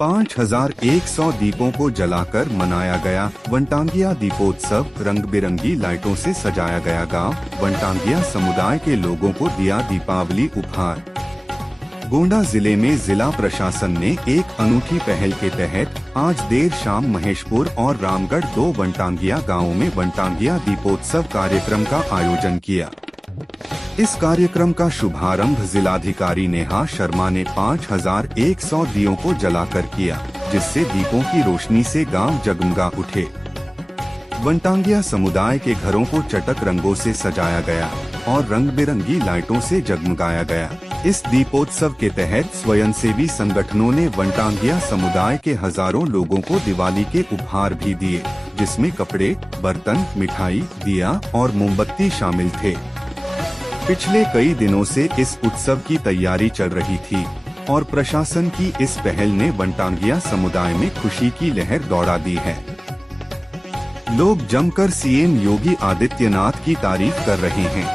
5100 दीपों को जलाकर मनाया गया वनटांगिया दीपोत्सव। रंग बिरंगी लाइटों से सजाया गया गांव। वनटांगिया समुदाय के लोगों को दिया दीपावली उपहार। गोंडा जिले में जिला प्रशासन ने एक अनूठी पहल के तहत आज देर शाम महेशपुर और रामगढ़ 2 वनटांगिया गांवों में वनटांगिया दीपोत्सव कार्यक्रम का आयोजन किया। इस कार्यक्रम का शुभारंभ जिलाधिकारी नेहा शर्मा ने 5100 दियों को जलाकर किया, जिससे दीपों की रोशनी से गांव जगमगा उठे। वनटांगिया समुदाय के घरों को चटक रंगों से सजाया गया और रंग बिरंगी लाइटों से जगमगाया गया। इस दीपोत्सव के तहत स्वयंसेवी संगठनों ने वनटांगिया समुदाय के हजारों लोगों को दिवाली के उपहार भी दिए, जिसमें कपड़े, बर्तन, मिठाई, दिया और मोमबत्ती शामिल थे। पिछले कई दिनों से इस उत्सव की तैयारी चल रही थी और प्रशासन की इस पहल ने वनटांगिया समुदाय में खुशी की लहर दौड़ा दी है। लोग जमकर सीएम योगी आदित्यनाथ की तारीफ कर रहे हैं।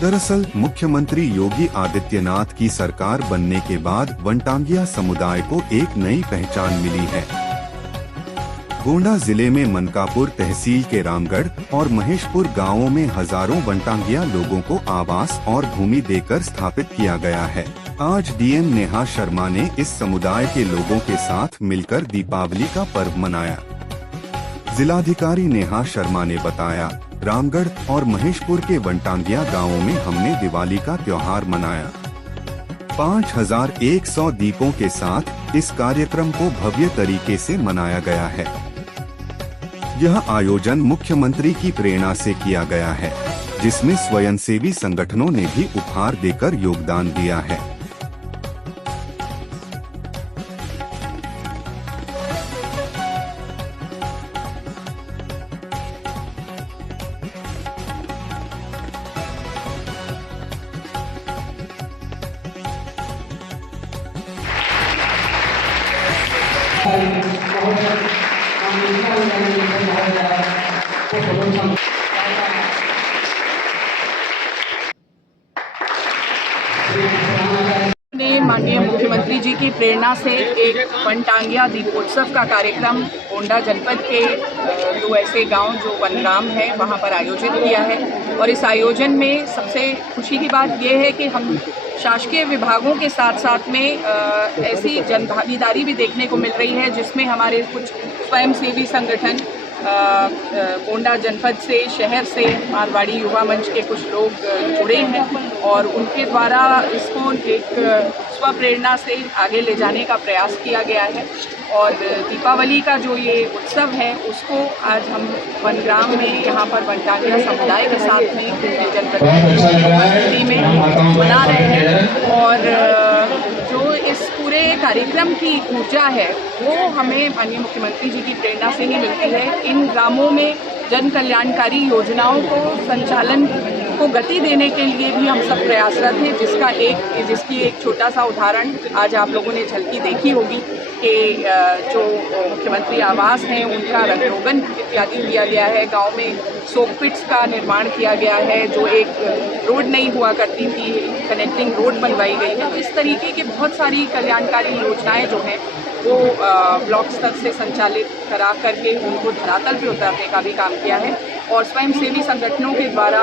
दरअसल मुख्यमंत्री योगी आदित्यनाथ की सरकार बनने के बाद वनटांगिया समुदाय को एक नई पहचान मिली है। गोंडा जिले में मनकापुर तहसील के रामगढ़ और महेशपुर गांवों में हजारों वनटांगिया लोगों को आवास और भूमि देकर स्थापित किया गया है। आज डीएम नेहा शर्मा ने इस समुदाय के लोगों के साथ मिलकर दीपावली का पर्व मनाया। जिलाधिकारी नेहा शर्मा ने बताया, रामगढ़ और महेशपुर के वनटांगिया गांवों में हमने दिवाली का त्योहार मनाया। 5100 दीपों के साथ इस कार्यक्रम को भव्य तरीके से मनाया गया है। यह आयोजन मुख्यमंत्री की प्रेरणा से किया गया है, जिसमें स्वयंसेवी संगठनों ने भी उपहार देकर योगदान दिया है। माननीय मुख्यमंत्री जी की प्रेरणा से एक वनटांगिया दीपोत्सव का कार्यक्रम गोंडा जनपद के 2 ऐसे गांव जो वनग्राम हैं वहां पर आयोजित किया है। और इस आयोजन में सबसे खुशी की बात यह है कि हम शासकीय विभागों के साथ साथ में ऐसी जनभागीदारी भी देखने को मिल रही है, जिसमें हमारे कुछ स्वयंसेवी संगठन गोंडा जनपद से, शहर से, मारवाड़ी युवा मंच के कुछ लोग जुड़े हैं और उनके द्वारा इसको एक स्वप्रेरणा से आगे ले जाने का प्रयास किया गया है। और दीपावली का जो ये उत्सव है उसको आज हम वनग्राम में यहाँ पर वनटांगिया समुदाय के साथ में जनप्रतिनिधि में मना रहे हैं। और जो इस पूरे कार्यक्रम की ऊर्जा है वो हमें माननीय मुख्यमंत्री जी की प्रेरणा से ही मिलती है। इन ग्रामों में जन कल्याणकारी योजनाओं को संचालन को गति देने के लिए भी हम सब प्रयासरत हैं, जिसकी एक छोटा सा उदाहरण आज आप लोगों ने झलकी देखी होगी कि जो मुख्यमंत्री आवास हैं उनका रंगरोगन इत्यादि किया गया है। गांव में सोक पिट्स का निर्माण किया गया है, जो एक रोड नहीं हुआ करती थी, कनेक्टिंग रोड बनवाई गई है। तो इस तरीके की बहुत सारी कल्याणकारी योजनाएं जो हैं वो ब्लॉक स्तर से संचालित करा करके उनको धरातल पे उतारने का भी काम किया है। और स्वयंसेवी संगठनों के द्वारा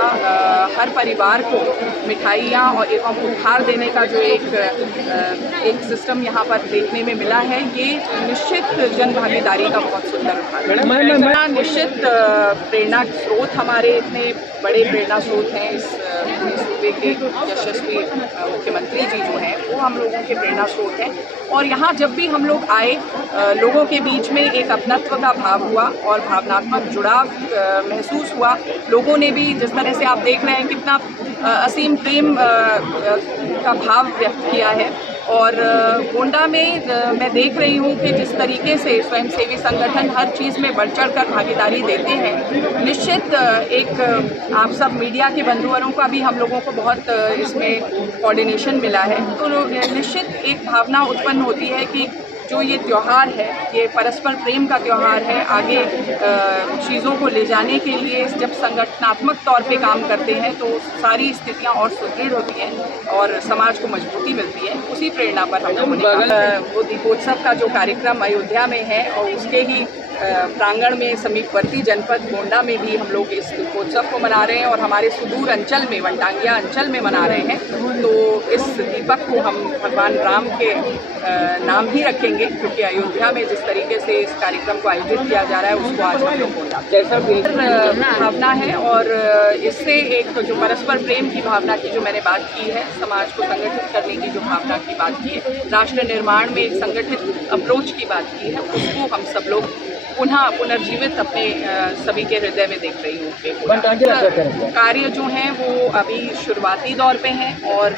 हर परिवार को मिठाइयाँ और एवं उपहार देने का जो एक सिस्टम यहाँ पर देखने में मिला है, ये निश्चित जन भागीदारी का बहुत सुंदर उदाहरण है। निश्चित प्रेरणा स्रोत हमारे इतने बड़े प्रेरणा स्रोत हैं इस सूबे के यशस्वी मुख्यमंत्री जी जो हैं वो हम लोगों के प्रेरणा स्रोत हैं। और यहाँ जब भी हम लोग आए, लोगों के बीच में एक अपनत्व का भाव हुआ और भावनात्मक जुड़ाव महसूस हुआ। लोगों ने भी, जिस तरह से आप देख रहे हैं, कितना असीम प्रेम का भाव व्यक्त किया है। और गोंडा में मैं देख रही हूँ कि जिस तरीके से स्वयंसेवी संगठन हर चीज़ में बढ़ चढ़ कर भागीदारी देते हैं, निश्चित एक आप सब मीडिया के बंधुओं का भी हम लोगों को बहुत इसमें कोऑर्डिनेशन मिला है। तो निश्चित एक भावना उत्पन्न होती है कि जो ये त्यौहार है, ये परस्पर प्रेम का त्यौहार है। आगे चीज़ों को ले जाने के लिए जब संगठनात्मक तौर पे काम करते हैं तो सारी स्थितियाँ और सुदृढ़ होती हैं और समाज को मजबूती मिलती है। उसी प्रेरणा पर हम लोगों ने वो दीपोत्सव का जो कार्यक्रम अयोध्या में है और उसके ही प्रांगण में समीपवर्ती जनपद गोंडा में भी हम लोग इस दीपोत्सव को मना रहे हैं और हमारे सुदूर अंचल में, वनटांगिया अंचल में मना रहे हैं। तो इस दीपक को हम भगवान राम के नाम ही रखेंगे, क्योंकि अयोध्या में जिस तरीके से इस कार्यक्रम को आयोजित किया जा रहा है उसको आज हम लोग गोंडा जैसा भावना है। और इससे एक जो परस्पर प्रेम की भावना की जो मैंने बात की है, समाज को संगठित करने की जो भावना की बात की है, राष्ट्र निर्माण में एक संगठित अप्रोच की बात की है, उसको हम सब लोग पुनर्जीवित अपने सभी के हृदय में देख रही हूँ। कार्य जो हैं वो अभी शुरुआती दौर पे हैं और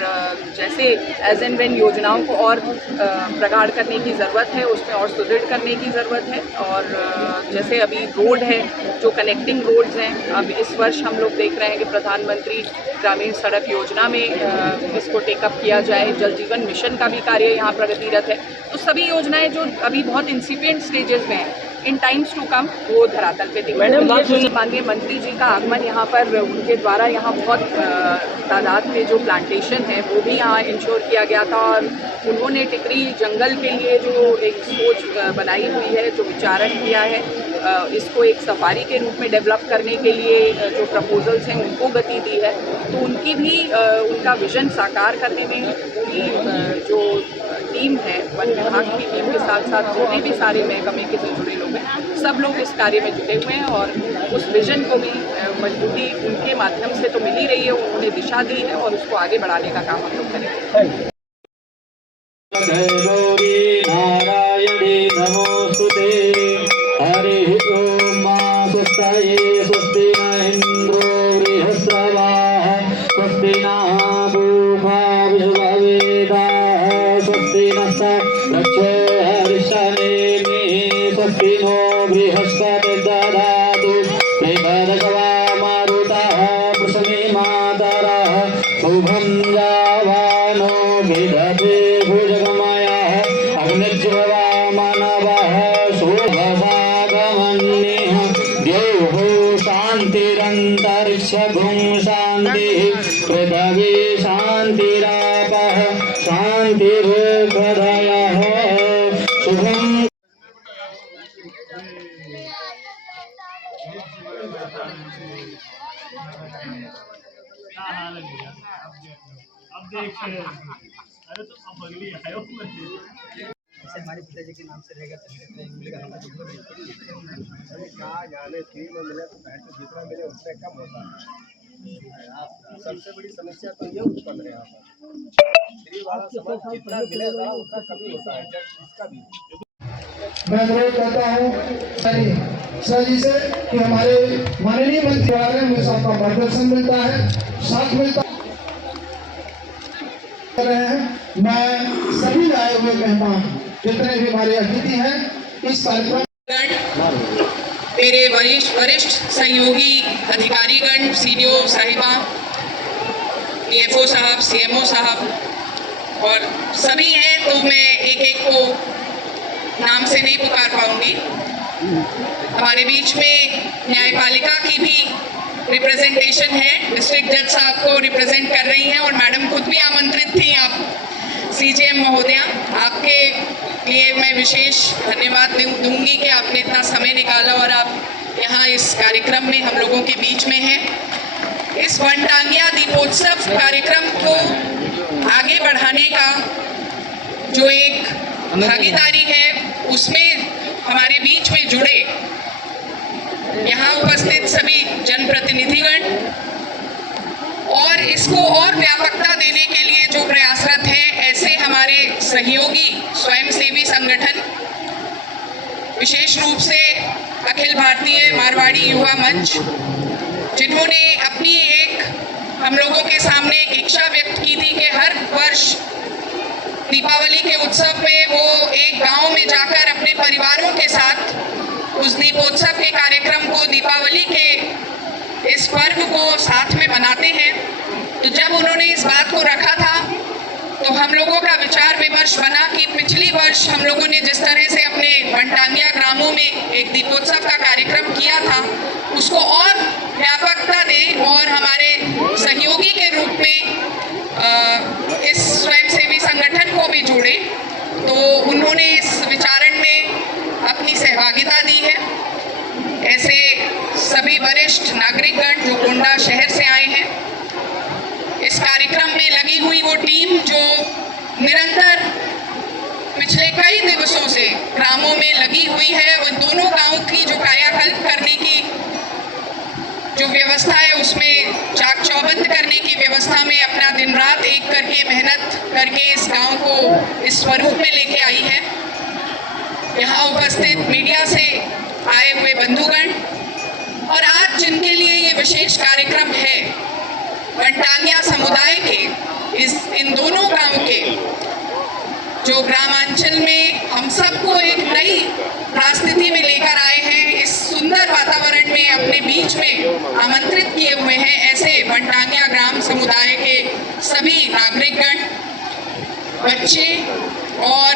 जैसे एज एंड व्हेन योजनाओं को और प्रगाढ़ करने की ज़रूरत है, उसमें और सुदृढ़ करने की ज़रूरत है। और जैसे अभी रोड है, जो कनेक्टिंग रोड्स हैं, अब इस वर्ष हम लोग देख रहे हैं कि प्रधानमंत्री ग्रामीण सड़क योजना में इसको टेकअप किया जाए। जल जीवन मिशन का भी कार्य यहाँ प्रगतिरत है। तो सभी योजनाएं जो अभी बहुत इंसिपिएंट स्टेजेस में हैं, इन टाइम्स टू कम वो धरातल पे दिखेंगे। माननीय मंत्री जी का आगमन यहाँ पर, उनके द्वारा यहाँ बहुत तादाद में जो प्लांटेशन है वो भी यहाँ इंश्योर किया गया था और उन्होंने टिकरी जंगल के लिए जो एक सोच बनाई हुई है, जो विचारण किया है, इसको एक सफारी के रूप में डेवलप करने के लिए जो प्रपोजल्स हैं उनको गति दी है। तो उनकी भी उनका विजन साकार करने में पूरी जो टीम है, वन विभाग की टीम के साथ साथ जितने भी सारे महकमे के से जुड़े लोग हैं, सब लोग इस कार्य में जुटे हुए हैं और उस विजन को भी मजबूती उनके माध्यम से तो मिल ही रही है, उन्होंने दिशा दी है और उसको आगे बढ़ाने का काम हम लोग करेंगे। अब देखिए, अरे तो अब अगली आयो हमारे पिताजी के नाम से रहेगा कहा जाने 3 में मिले तो जितना मिले उससे कम होता है। सबसे बड़ी समस्या तो ये उत्पन्न है यहाँ पर, फ्री वाला सामान जितना मिलेगा उतना कमी होता है, इसका भी। मैं अनुरोध करता हूँ सर जी से कि हमारे माननीय मंत्री आ रहे हैं, हमें सबका मार्गदर्शन मिलता है, साथ मिलता रहे हैं। मैं सभी आए हुए मेहमान जितने भी हमारे अतिथि हैं इस कार्यक्रम, मेरे वरिष्ठ सहयोगी अधिकारीगण, सीडीओ साहिबा, डीएफओ साहब, सीएमओ साहब और सभी हैं, तो मैं एक एक को नाम से नहीं पुकार पाऊंगी। हमारे बीच में न्यायपालिका की भी रिप्रेजेंटेशन है, डिस्ट्रिक्ट जज साहब को रिप्रेजेंट कर रही हैं और मैडम खुद भी आमंत्रित थी। आप सीजेएम महोदया, आपके लिए मैं विशेष धन्यवाद दूंगी कि आपने इतना समय निकाला और आप यहाँ इस कार्यक्रम में हम लोगों के बीच में हैं। इस वनटांगिया दीपोत्सव कार्यक्रम को आगे बढ़ाने का जो एक भागीदारी है, उसमें हमारे बीच में जुड़े यहाँ उपस्थित सभी जनप्रतिनिधिगण और इसको और व्यापकता देने के लिए जो प्रयासरत हैं, ऐसे हमारे सहयोगी स्वयंसेवी संगठन, विशेष रूप से अखिल भारतीय मारवाड़ी युवा मंच, जिन्होंने अपनी एक हम लोगों के सामने एक इच्छा व्यक्त की थी कि हर वर्ष दीपावली के उत्सव में वो एक गांव में जाकर अपने परिवारों के साथ उस दीपोत्सव के कार्यक्रम को, दीपावली के इस पर्व को साथ में मनाते हैं। तो जब उन्होंने इस बात को रखा था तो हम लोगों का विचार विमर्श बना कि पिछली वर्ष हम लोगों ने जिस तरह से अपने वनटांगिया ग्रामों में एक दीपोत्सव का कार्यक्रम किया था, उसको और व्यापकता दें और हमारे सहयोगी के रूप में इस स्वयंसेवी संगठन को भी जोड़े। तो उन्होंने इस विचारण में अपनी सहभागिता दी है। ऐसे सभी वरिष्ठ नागरिकगण जो गोंडा शहर से आए हैं, इस कार्यक्रम में लगी हुई वो टीम जो निरंतर पिछले कई दिवसों से ग्रामों में लगी हुई है, उन दोनों गांवों की जो कायाकल्प करने की जो व्यवस्था है, उसमें चाक चौबंद करने की व्यवस्था में अपना दिन रात एक करके मेहनत करके इस गांव को इस स्वरूप में लेके आई है। यहाँ उपस्थित मीडिया से आए हुए बंधुगण और आज जिनके लिए ये विशेष कार्यक्रम है, वनटांगिया समुदाय के इन दोनों गांव के जो ग्रामांचल में हम सबको एक नई परिस्थिति में लेकर आए हैं, इस सुंदर वातावरण में अपने बीच में आमंत्रित किए हुए हैं, ऐसे वनटांगिया ग्राम समुदाय के सभी नागरिकगण, बच्चे और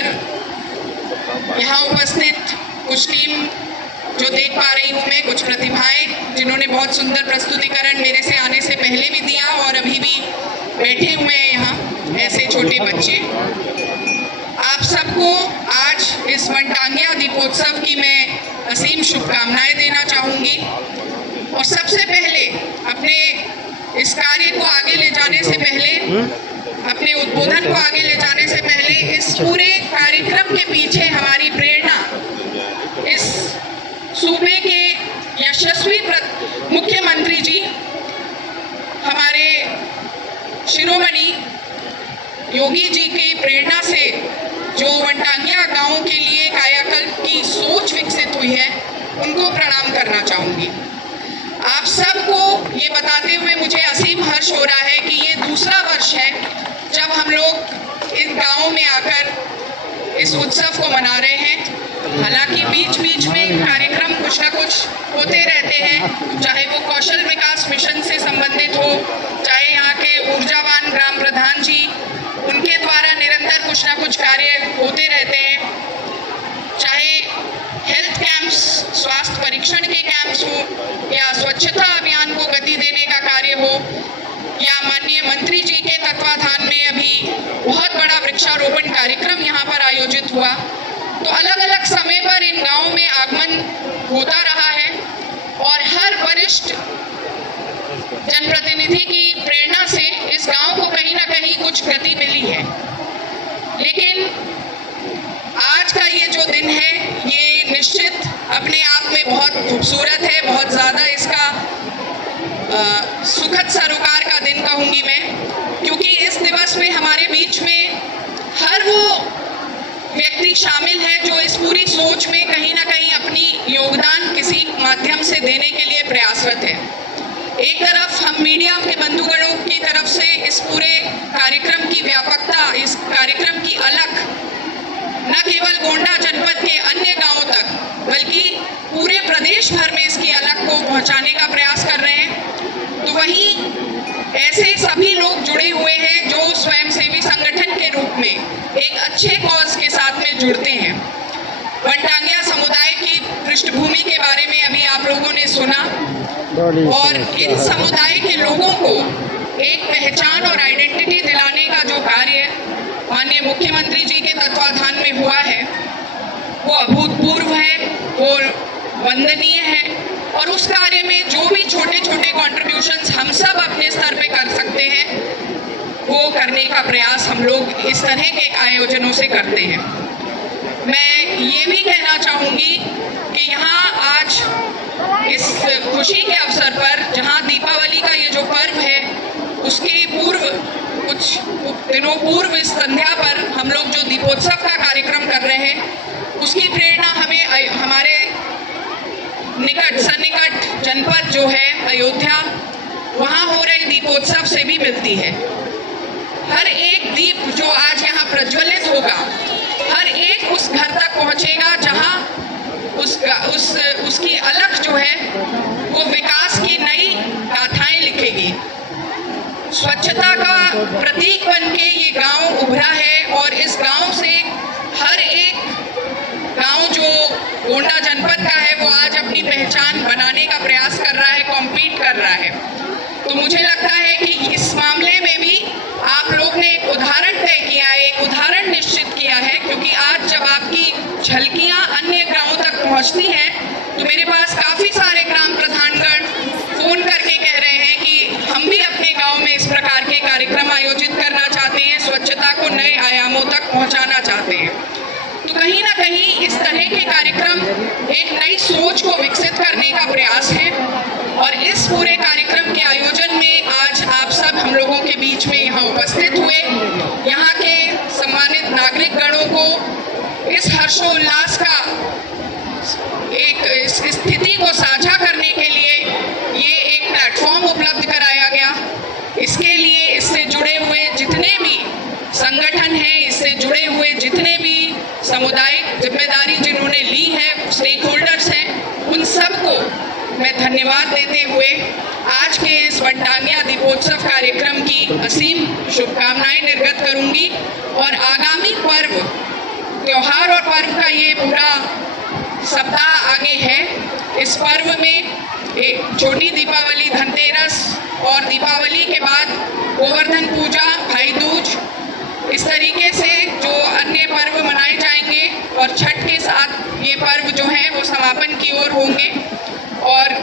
यहाँ उपस्थित कुछ टीम जो देख पा रही हूँ मैं, कुछ प्रतिभाएं जिन्होंने बहुत सुंदर प्रस्तुतिकरण मेरे से आने से पहले भी दिया और अभी भी बैठे हुए हैं यहाँ ऐसे छोटे बच्चे। आप सबको आज इस वनटांगिया दीपोत्सव की मैं असीम शुभकामनाएं देना चाहूँगी। और सबसे पहले अपने इस कार्य को आगे ले जाने से पहले, अपने उद्बोधन को आगे ले जाने से पहले, इस पूरे कार्यक्रम के पीछे हमारी प्रेरणा इस सूबे के यशस्वी मुख्यमंत्री जी, हमारे शिरोमणि योगी जी की प्रेरणा से जो वनटांगिया गांव के लिए कायाकल्प की सोच विकसित हुई है, उनको प्रणाम करना चाहूँगी। आप सबको ये बताते हुए मुझे असीम हर्ष हो रहा है कि ये दूसरा वर्ष है जब हम लोग इस गाँव में आकर इस उत्सव को मना रहे हैं। हालांकि बीच बीच में कार्यक्रम कुछ ना कुछ होते रहते हैं, चाहे वो कौशल विकास मिशन से संबंधित हो, चाहे यहाँ के ऊर्जावान ग्राम प्रधान जी, उनके द्वारा निरंतर कुछ ना कुछ कार्य होते रहते हैं, चाहे हेल्थ कैंप्स, स्वास्थ्य परीक्षण के कैंप्स हो, या स्वच्छता अभियान को गति देने का कार्य हो, या माननीय मंत्री जी के तत्वाधान में अभी बहुत बड़ा वृक्षारोपण कार्यक्रम यहाँ पर आयोजित हुआ। तो अलग अलग समय पर इन गांवों में आगमन होता रहा है और हर वरिष्ठ जनप्रतिनिधि की प्रेरणा से इस गांव को कहीं ना कहीं कुछ गति मिली है। लेकिन आज का ये जो दिन है, ये निश्चित अपने आप में बहुत खूबसूरत है, बहुत ज़्यादा इसका सुखद सरोकार का दिन कहूँगी मैं, क्योंकि इस दिवस में हमारे बीच में हर वो व्यक्ति शामिल है जो इस पूरी सोच में कहीं ना कहीं अपनी योगदान किसी माध्यम से देने के लिए प्रयासरत है। एक तरफ हम मीडिया के बंधुगणों की तरफ से इस पूरे कार्यक्रम की व्यापकता, इस कार्यक्रम की अलख न केवल गोंडा जनपद के अन्य गांवों तक बल्कि पूरे प्रदेश भर में इसकी अलख को पहुंचाने का प्रयास कर रहे हैं। तो वहीं ऐसे सभी लोग जुड़े हुए हैं जो स्वयंसेवी संगठन के रूप में एक अच्छे कॉज के साथ में जुड़ते हैं। वनटांगिया समुदाय की पृष्ठभूमि के बारे में अभी आप लोगों ने सुना और इन समुदाय के लोगों को एक पहचान और आइडेंटिटी दिलाने का जो कार्य माननीय मुख्यमंत्री जी के तत्वाधान में हुआ है, वो अभूतपूर्व है, वो वंदनीय है। और उस कार्य में जो भी छोटे छोटे कॉन्ट्रीब्यूशंस हम सब अपने स्तर पे कर सकते हैं, वो करने का प्रयास हम लोग इस तरह के आयोजनों से करते हैं। मैं ये भी कहना चाहूँगी कि यहाँ आज इस खुशी के अवसर पर, जहाँ दीपावली का ये जो पर्व है, उसके पूर्व कुछ दिनों पूर्व इस संध्या पर हम लोग जो दीपोत्सव का कार्यक्रम कर रहे हैं, उसकी प्रेरणा हमें हमारे निकट सन्निकट जनपद जो है अयोध्या, वहाँ हो रहे दीपोत्सव से भी मिलती है। हर एक दीप जो आज यहाँ प्रज्वलित होगा, हर एक उस घर तक पहुँचेगा जहाँ उसकी अलख जो है वो विकास की नई गाथाएं लिखेगी। स्वच्छता का प्रतीक बनके ये गांव उभरा है और इस गांव से हर एक गांव जो गोंडा जनपद का है वो आज अपनी पहचान बनाने का प्रयास कर रहा है, कॉम्पीट कर रहा है। तो मुझे लगता है कि इस मामले में भी आप लोग ने एक उदाहरण तय किया है, एक उदाहरण निश्चित किया है, क्योंकि आज जब आपकी झलकियां अन्य ग्रामों तक पहुंचती हैं तो मेरे पास काफ़ी सारे ग्राम प्रधानगण फ़ोन करके कह रहे हैं कि हम भी अपने गांव में इस प्रकार के कार्यक्रम आयोजित करना चाहते हैं, स्वच्छता को नए आयामों तक पहुंचाना चाहते हैं। तो कहीं ना कहीं इस तरह के कार्यक्रम एक नई सोच को विकसित करने का प्रयास है और इस पूरे कार्यक्रम के आयोजन में आज आप सब हम लोगों के बीच में यहाँ उपस्थित हुए। यहाँ के सम्मानित नागरिक गणों को इस हर्षोल्लास का इस स्थिति को साझा करने के लिए ये एक प्लेटफॉर्म उपलब्ध कराया गया। इसके लिए इससे जुड़े हुए जितने भी संगठन हैं, इससे जुड़े हुए जितने भी सामुदायिक जिम्मेदारी जिन्होंने ली है, स्टेक होल्डर्स हैं, उन सबको मैं धन्यवाद देते हुए आज के इस वनटांगिया दीपोत्सव कार्यक्रम की असीम शुभकामनाएं निर्गत करूंगी और आगामी पर्व, त्योहार और पर्व का ये पूरा सप्ताह आगे है। इस पर्व में एक छोटी दीपावली, धनतेरस और दीपावली के बाद गोवर्धन पूजा, भाई दूज, इस तरीके से जो अन्य पर्व मनाए जाएंगे और छठ के साथ ये पर्व जो है वो समापन की ओर होंगे और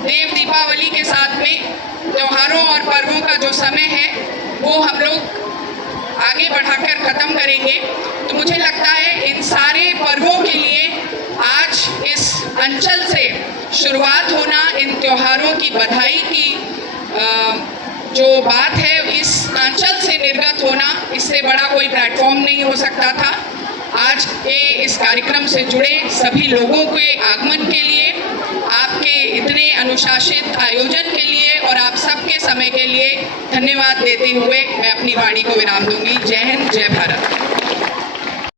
देव दीपावली के साथ में त्योहारों और पर्वों का जो समय है वो हम लोग आगे बढ़ाकर ख़त्म करेंगे। तो मुझे लगता है इन सारे पर्वों के लिए आज इस अंचल से शुरुआत होना, इन त्योहारों की बधाई की जो बात है इस अंचल से निर्गत होना, इससे बड़ा कोई प्लेटफॉर्म नहीं हो सकता था। आज के इस कार्यक्रम से जुड़े सभी लोगों के आगमन के लिए, आपके इतने अनुशासित आयोजन के लिए और आप सबके समय के लिए धन्यवाद देते हुए मैं अपनी वाणी को विराम दूंगी। जय हिंद, जय भारत।